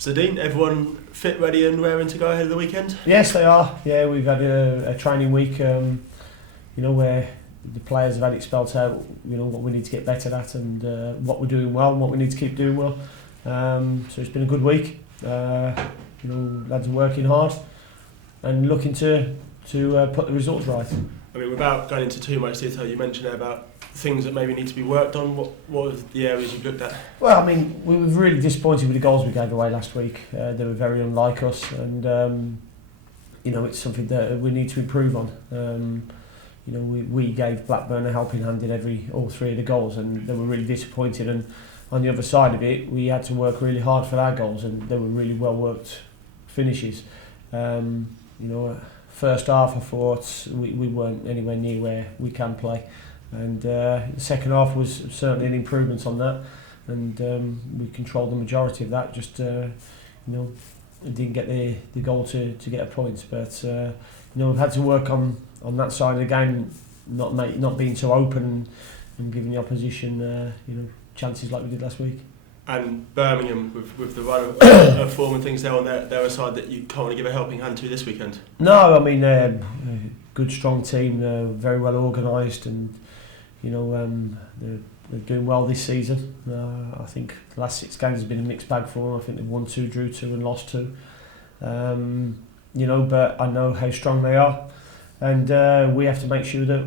So Dean, everyone fit, ready and raring to go ahead of the weekend? Yes, they are. Yeah, we've had a training week, where the players have had it spelt out, what we need to get better at and what we're doing well and what we need to keep doing well. So it's been a good week. Lads are working hard and looking to put the results right. I mean, without going into too much detail, you mentioned there about things that maybe need to be worked on. What were the areas you've looked at? Well, I mean, we were really disappointed with the goals we gave away last week. They were very unlike us, and it's something that we need to improve on. We gave Blackburn a helping hand in all three of the goals, and they were really disappointed. And on the other side of it, we had to work really hard for our goals, and they were really well worked finishes. First half, I thought we weren't anywhere near where we can play. And the second half was certainly an improvement on that, and we controlled the majority of that. Just didn't get the goal to get a point, but we've had to work on that side of the game, not being so open and giving the opposition chances like we did last week. And Birmingham, with the run of form and things there on they're a side that you can't really give a helping hand to this weekend. No, I mean a good strong team, very well organised, and they're doing well this season. I think the last 6 games has been a mixed bag for them. I think they've won 2, drew 2 and lost 2. But I know how strong they are, and we have to make sure that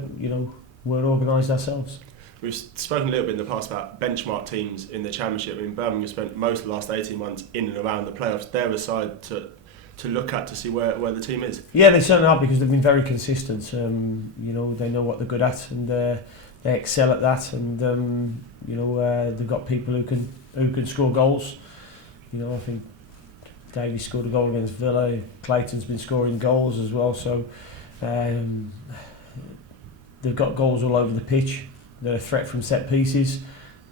we're organised ourselves. We've spoken a little bit in the past about benchmark teams in the Championship. I mean, Birmingham spent most of the last 18 months in and around the playoffs. They're a side to look at to see where the team is. Yeah, they certainly are, because they've been very consistent. They know what they're good at, and they excel at that. And they've got people who can score goals. I think Davey scored a goal against Villa. Clayton's been scoring goals as well. So they've got goals all over the pitch. They're a threat from set pieces,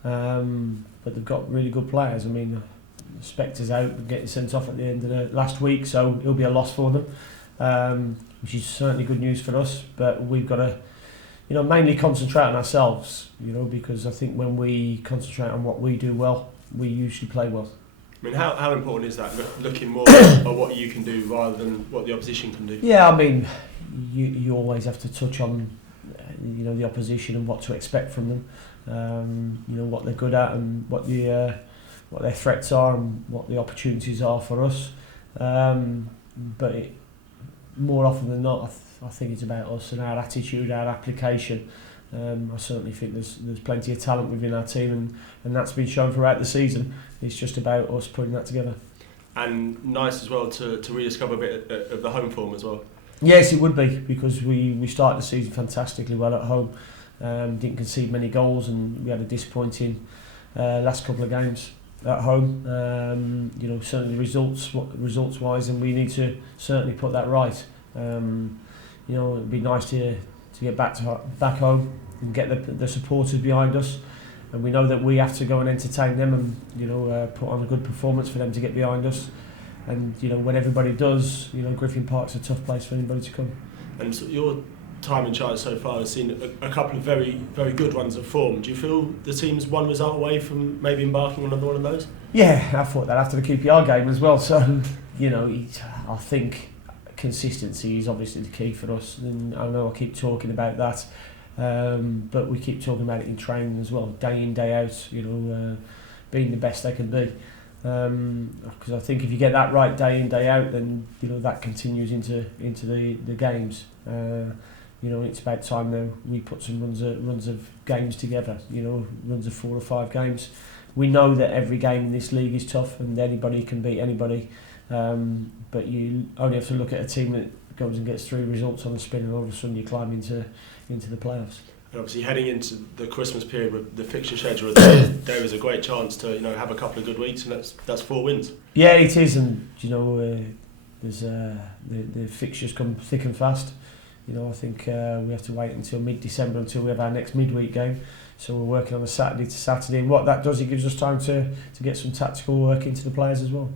but they've got really good players. I mean, Spector's out, getting sent off at the end of the last week, so it'll be a loss for them, which is certainly good news for us. But we've got to, mainly concentrate on ourselves, because I think when we concentrate on what we do well, we usually play well. I mean, how important is that, looking more at what you can do rather than what the opposition can do? Yeah, I mean, you always have to touch on the opposition and what to expect from them, what they're good at and what their threats are and what the opportunities are for us, but more often than not I think it's about us and our attitude, our application. I certainly think there's plenty of talent within our team, and that's been shown throughout the season. It's just about us putting that together. And nice as well to rediscover a bit of the home form as well. Yes, it would be, because we started the season fantastically well at home. Didn't concede many goals, and we had a disappointing last couple of games at home. Certainly results wise, and we need to certainly put that right. It'd be nice to get back home and get the supporters behind us, and we know that we have to go and entertain them and put on a good performance for them to get behind us. And when everybody does, Griffin Park's a tough place for anybody to come. And so your time in charge so far has seen a couple of very, very good runs of form. Do you feel the team's one result away from maybe embarking on another one of those? Yeah, I thought that after the QPR game as well. So I think consistency is obviously the key for us, and I know I keep talking about that, but we keep talking about it in training as well, day in, day out. Being the best they can be. Because I think if you get that right day in, day out, then that continues into the games. It's about time now we put some runs of games together. Runs of 4 or 5 games. We know that every game in this league is tough, and anybody can beat anybody. But you only have to look at a team that goes and gets 3 results on the spin, and all of a sudden you climb into the playoffs. And obviously heading into the Christmas period with the fixture schedule, there is a great chance to have a couple of good weeks, and that's 4 wins. Yeah, it is, and there's the fixtures come thick and fast. I think we have to wait until mid-December until we have our next midweek game. So we're working on a Saturday to Saturday, and what that does, it gives us time to get some tactical work into the players as well.